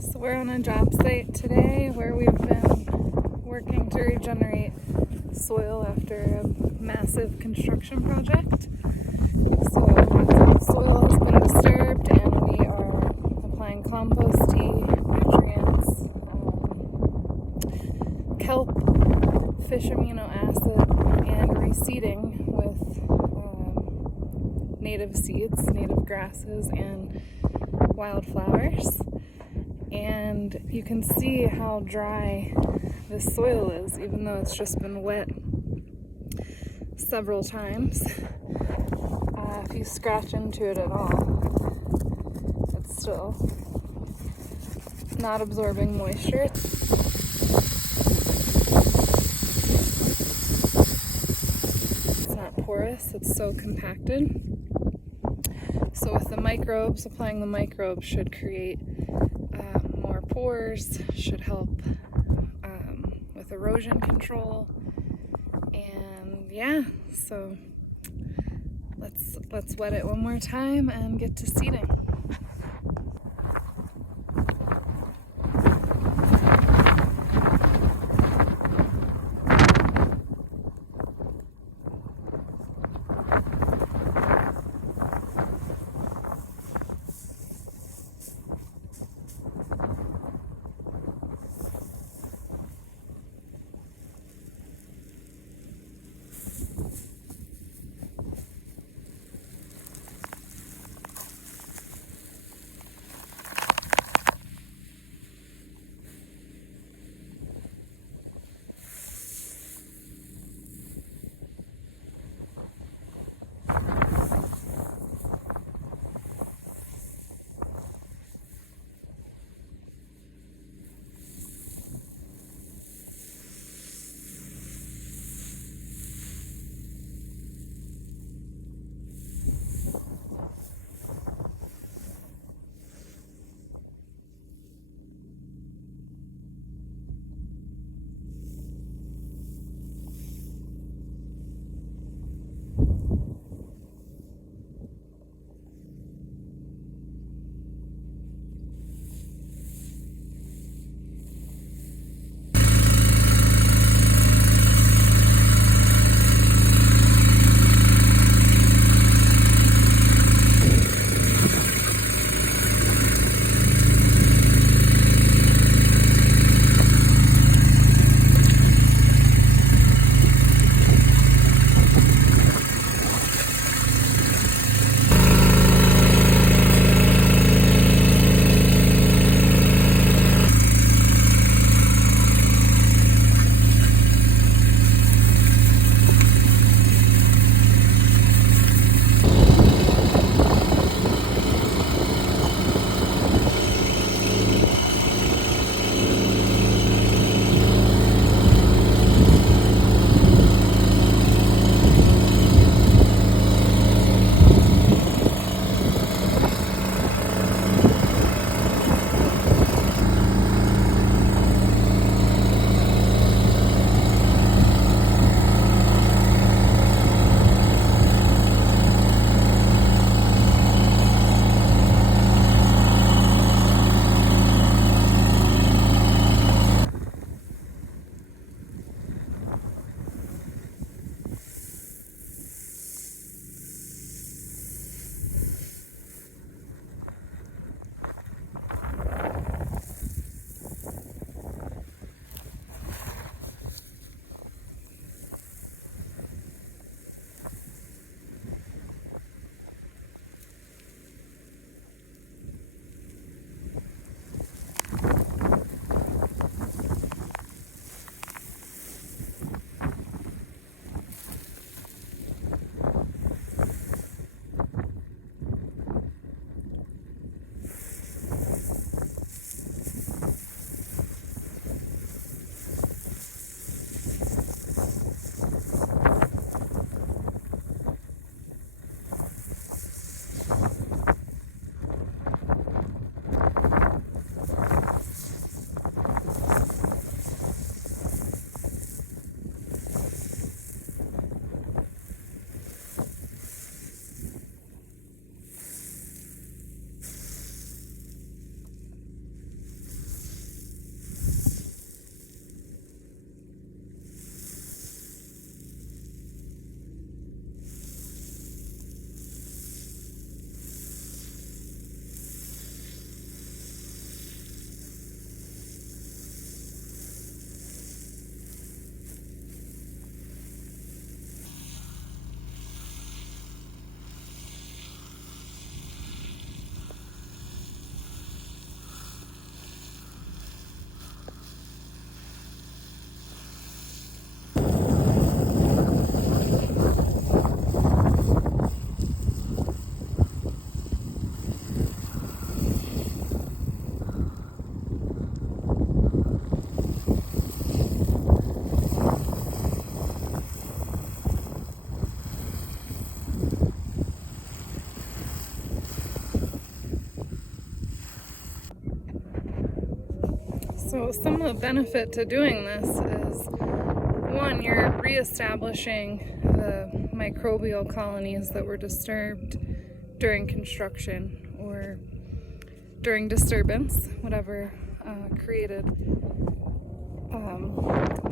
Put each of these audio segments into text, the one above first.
So we're on a job site today where we've been working to regenerate soil after a massive construction project. So lots of soil has been disturbed and we are applying compost tea, nutrients, kelp, fish amino acid, and reseeding with native seeds, native grasses, and wildflowers. And you can see how dry this soil is, even though it's just been wet several times. If you scratch into it at all, it's still not absorbing moisture. It's not porous, it's so compacted. So with the microbes, applying the microbes should create more pores, should help with erosion control. And yeah, so let's wet it one more time and get to seeding. So some of the benefit to doing this is, one, you're reestablishing the microbial colonies that were disturbed during construction or during disturbance, whatever created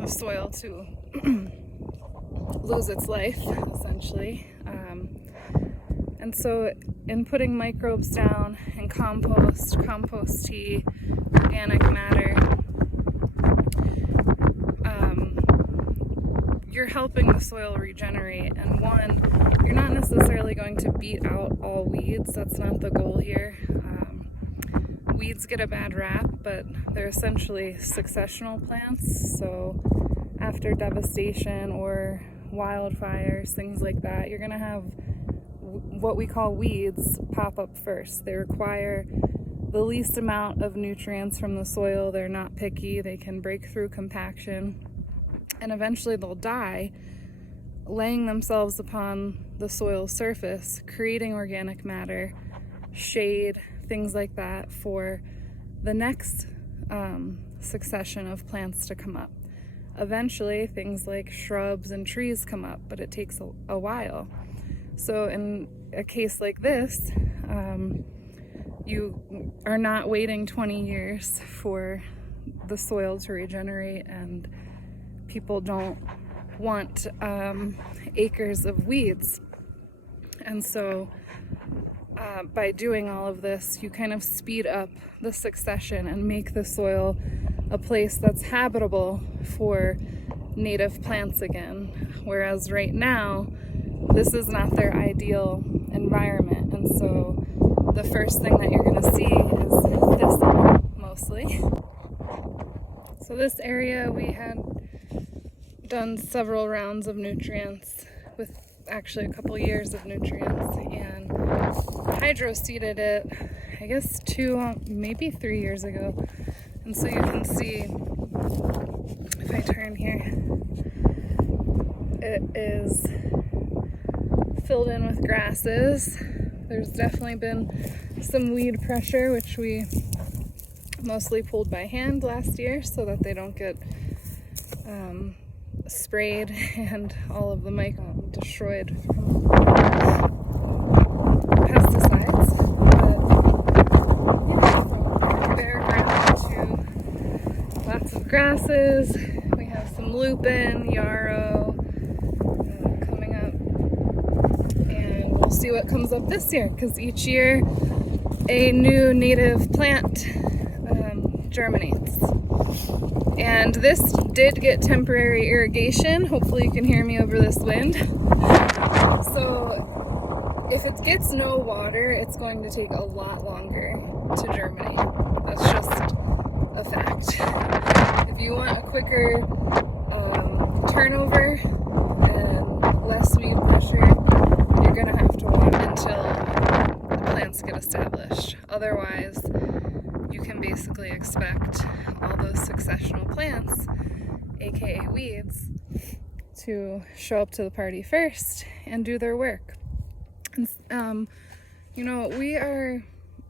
the soil to lose its life, essentially. And so in putting microbes down in compost tea, organic matter, you're helping the soil regenerate. And one, you're not necessarily going to beat out all weeds. That's not the goal here. Weeds get a bad rap, but they're essentially successional plants. So after devastation or wildfires, things like that, you're going to have what we call weeds pop up first. They require the least amount of nutrients from the soil. They're not picky. They can break through compaction, and eventually they'll die, laying themselves upon the soil surface, creating organic matter, shade, things like that for the next succession of plants to come up. Eventually, things like shrubs and trees come up, but it takes a while. So in a case like this, you are not waiting 20 years for the soil to regenerate, and people don't want acres of weeds. And so by doing all of this, you kind of speed up the succession and make the soil a place that's habitable for native plants again. Whereas right now, this is not their ideal environment. And so the first thing that you're going to see is thistle, mostly. So this area, we had done several rounds of nutrients with actually a couple years of nutrients, and hydro seeded it, I guess 2, maybe 3 years ago. And so you can see, if I turn here, it is filled in with grasses. There's definitely been some weed pressure, which we mostly pulled by hand last year so that they don't get sprayed and all of the destroyed from pesticides. But from bare ground to lots of grasses. We have some lupin, yarrow coming up, and we'll see what comes up this year, because each year a new native plant germinates. And this did get temporary irrigation. Hopefully you can hear me over this wind. So if it gets no water, it's going to take a lot longer to germinate. That's just a fact. If you want a quicker turnover and less weed pressure, you're going to have to wait until the plants get established. Otherwise, you can basically expect all those successional plants, aka weeds, to show up to the party first and do their work. And, we are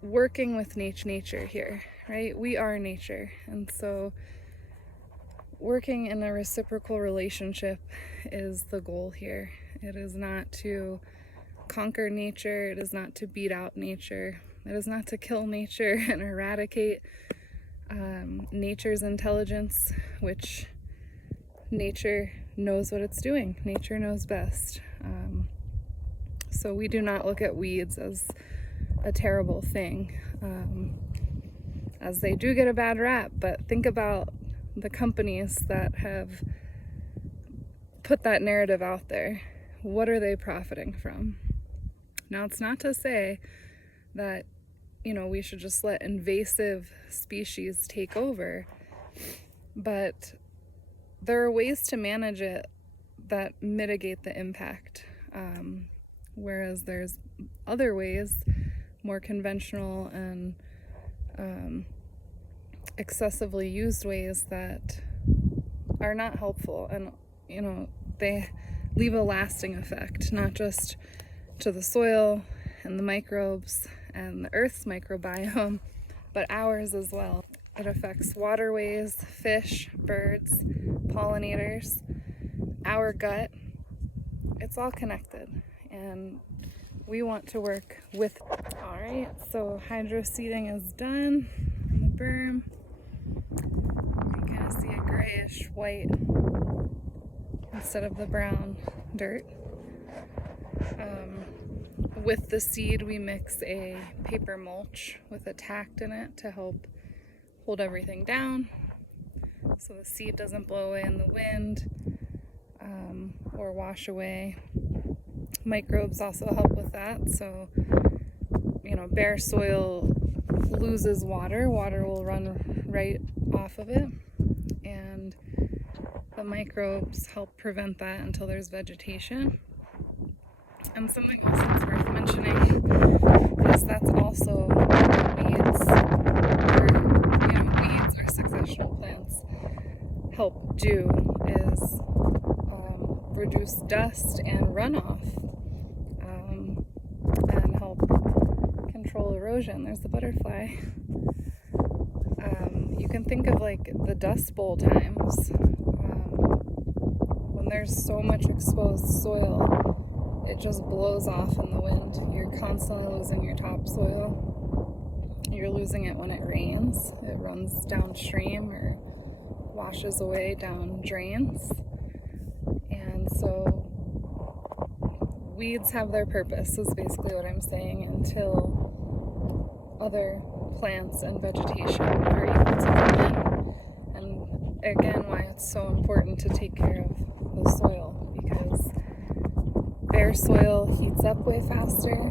working with nature here, right? We are nature. And so working in a reciprocal relationship is the goal here. It is not to conquer nature. It is not to beat out nature. It is not to kill nature and eradicate nature's intelligence, which nature knows what it's doing. Nature knows best. So we do not look at weeds as a terrible thing, as they do get a bad rap. But think about the companies that have put that narrative out there. What are they profiting from? Now, it's not to say that, we should just let invasive species take over, but there are ways to manage it that mitigate the impact, whereas there's other ways, more conventional and excessively used ways, that are not helpful, and they leave a lasting effect, not just to the soil and the microbes and the Earth's microbiome, but ours as well. It affects waterways, fish, birds, pollinators, our gut. It's all connected, and we want to work with. All right, so hydro seeding is done on the berm. You can kind of see a grayish white instead of the brown dirt. With the seed, we mix a paper mulch with a tact in it to help hold everything down so the seed doesn't blow away in the wind or wash away. Microbes also help with that. So, bare soil loses water. Water will run right off of it, and the microbes help prevent that until there's vegetation. And something else that's worth mentioning is that's also weeds or successional plants help do is reduce dust and runoff and help control erosion. There's the butterfly. You can think of like the Dust Bowl times when there's so much exposed soil. It just blows off in the wind. You're constantly losing your topsoil. You're losing it when it rains. It runs downstream or washes away down drains. And so weeds have their purpose, is basically what I'm saying, until other plants and vegetation are able to come in. And again, why it's so important to take care of the soil, because bare soil heats up way faster,